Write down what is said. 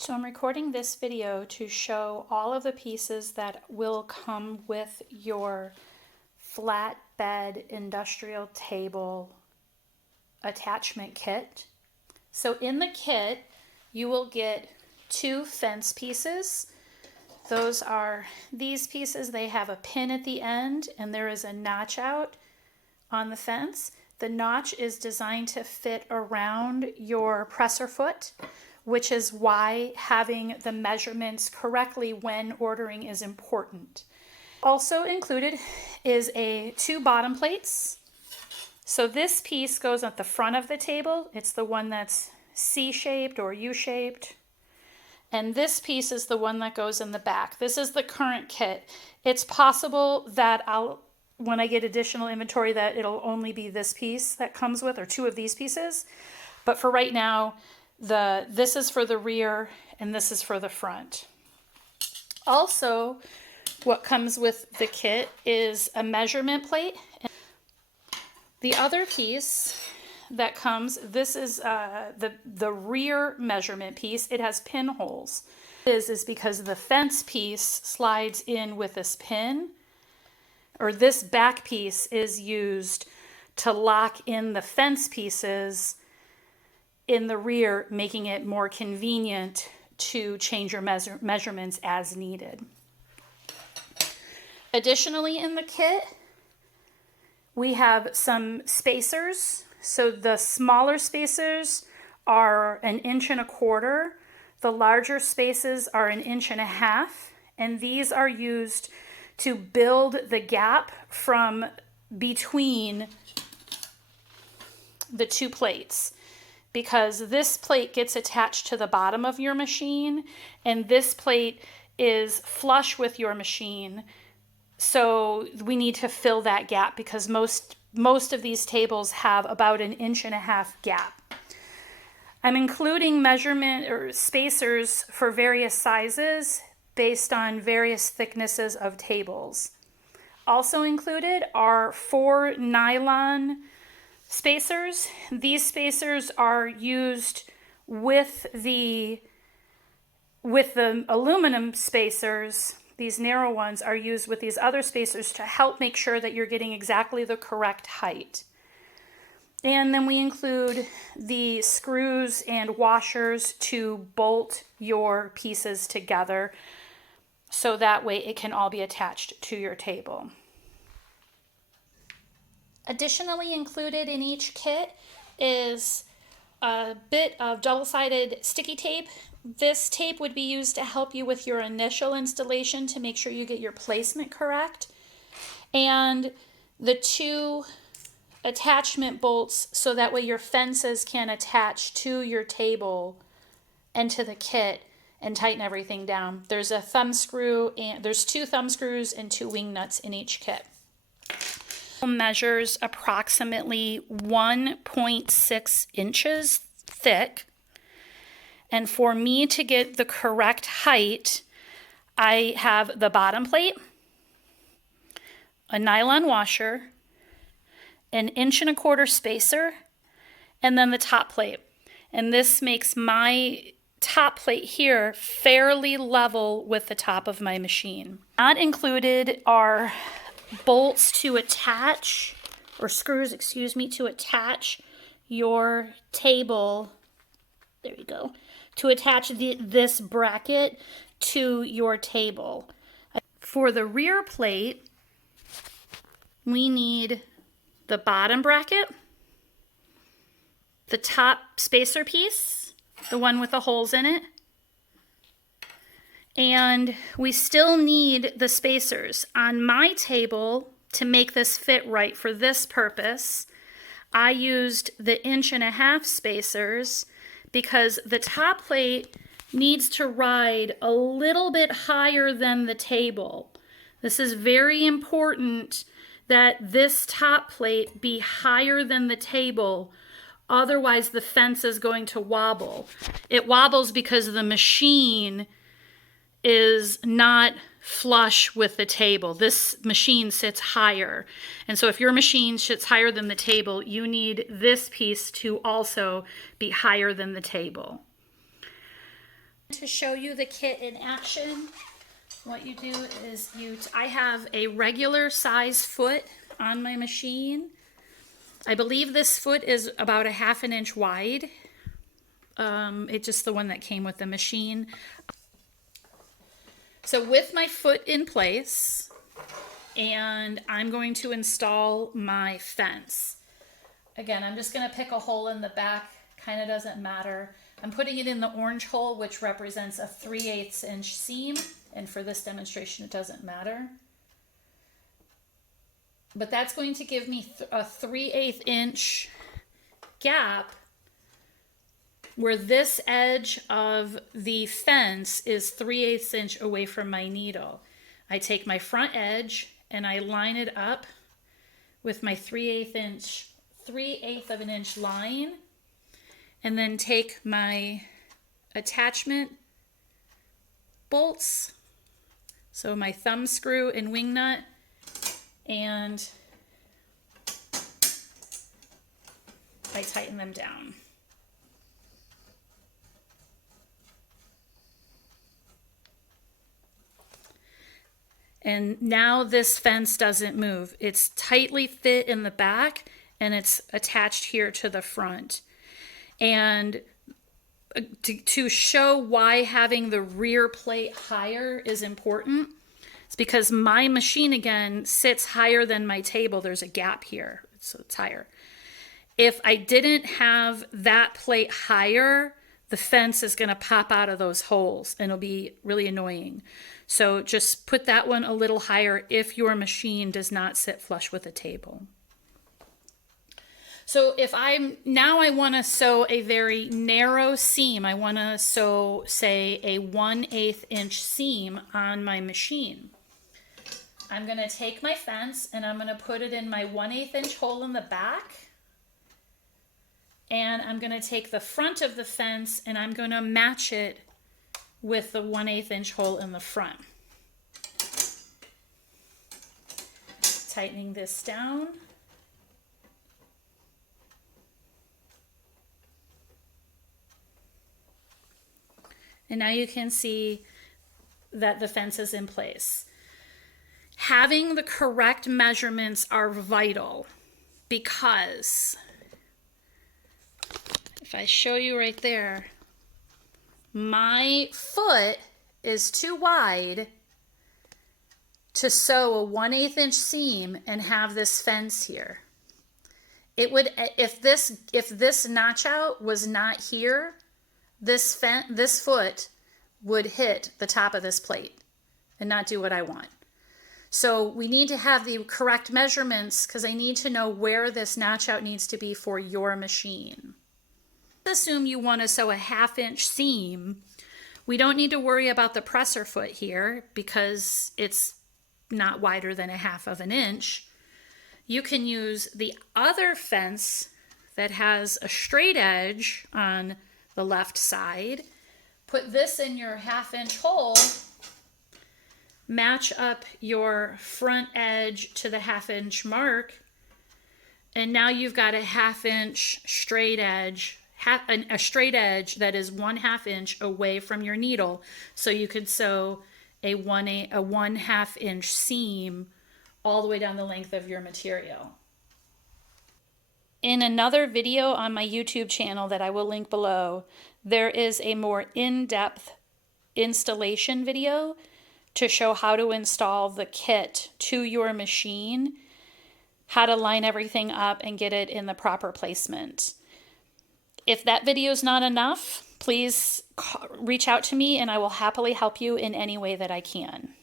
So I'm recording this video to show all of the pieces that will come with your flatbed industrial table attachment kit. So in the kit, you will get two fence pieces. Those are these pieces. They have a pin at the end and there is a notch out on the fence. The notch is designed to fit around your presser foot, which is why having the measurements correctly when ordering is important. Also included is two bottom plates. So this piece goes at the front of the table. It's the one that's C-shaped or U-shaped. And this piece is the one that goes in the back. This is the current kit. It's possible that when I get additional inventory, that it'll only be this piece that comes with, or two of these pieces. But for right now, this is for the rear and this is for the front. Also, what comes with the kit is a measurement plate. The other piece that comes, this is the rear measurement piece. It has pinholes. This is because the fence piece slides in with this pin, or this back piece is used to lock in the fence pieces in the rear, making it more convenient to change your measurements as needed. Additionally, in the kit, we have some spacers. So the smaller spacers are 1.25 inches. The larger spaces are 1.5 inches, and these are used to build the gap from between the two plates, because this plate gets attached to the bottom of your machine and this plate is flush with your machine. So we need to fill that gap because most of these tables have about 1.5 inches gap. I'm including measurement or spacers for various sizes based on various thicknesses of tables. Also included are 4 nylon spacers. These spacers are used with the aluminum spacers. These narrow ones are used with these other spacers to help make sure that you're getting exactly the correct height. And then we include the screws and washers to bolt your pieces together, so that way it can all be attached to your table. Additionally included in each kit is a bit of double-sided sticky tape. This tape would be used to help you with your initial installation to make sure you get your placement correct. And the 2 attachment bolts so that way your fences can attach to your table and to the kit and tighten everything down. There's a thumb screw, and there's 2 thumb screws and 2 wing nuts in each kit. Measures approximately 1.6 inches thick, and for me to get the correct height, I have the bottom plate, a nylon washer, 1.25 inch spacer, and then the top plate. And this makes my top plate here fairly level with the top of my machine. Not included are bolts to attach, or screws, excuse me, to attach your table. There you go. To attach this bracket to your table. For the rear plate, we need the bottom bracket, the top spacer piece, the one with the holes in it, and we still need the spacers. On my table, to make this fit right for this purpose, I used the 1.5 inch spacers because the top plate needs to ride a little bit higher than the table. This is very important that this top plate be higher than the table, otherwise the fence is going to wobble. It wobbles because the machine is not flush with the table. This machine sits higher. And so if your machine sits higher than the table, you need this piece to also be higher than the table. To show you the kit in action, what you do is I have a regular size foot on my machine. I believe this foot is about a 1/2 inch wide. It's just the one that came with the machine. So with my foot in place, and I'm going to install my fence. Again, I'm just going to pick a hole in the back, kind of doesn't matter. I'm putting it in the orange hole, which represents a 3/8 inch seam, and for this demonstration it doesn't matter. But that's going to give me a 3/8 inch gap where this edge of the fence is 3/8 inch away from my needle. I take my front edge and I line it up with my 3/8 of an inch line, and then take my attachment bolts, so my thumb screw and wing nut, and I tighten them down. And now this fence doesn't move. It's tightly fit in the back and it's attached here to the front. And to show why having the rear plate higher is important, it's because my machine, again, sits higher than my table. There's a gap here, so it's higher. If I didn't have that plate higher, the fence is going to pop out of those holes and it'll be really annoying. So just put that one a little higher if your machine does not sit flush with a table. So if I want to sew a very narrow seam, I want to sew, say, a 1/8 inch seam on my machine. I'm going to take my fence and I'm going to put it in my 1/8 inch hole in the back. And I'm going to take the front of the fence and I'm going to match it with the 1/8 inch hole in the front. Tightening this down. And now you can see that the fence is in place. Having the correct measurements are vital, because if I show you right there, my foot is too wide to sew a 1/8 inch seam and have this fence here. It would, if this notch out was not here, this foot would hit the top of this plate and not do what I want. So we need to have the correct measurements, because I need to know where this notch out needs to be for your machine. Assume you want to sew a 1/2 inch seam. We don't need to worry about the presser foot here because it's not wider than a 1/2 of an inch. You can use the other fence that has a straight edge on the left side. Put this in your 1/2 inch hole, match up your front edge to the 1/2 inch mark, and now you've got a 1/2 inch straight edge, a straight edge that is 1/2 inch away from your needle, so you could sew a 1/2 inch seam all the way down the length of your material. In another video on my YouTube channel that I will link below, there is a more in-depth installation video to show how to install the kit to your machine, how to line everything up and get it in the proper placement. If that video is not enough, please reach out to me and I will happily help you in any way that I can.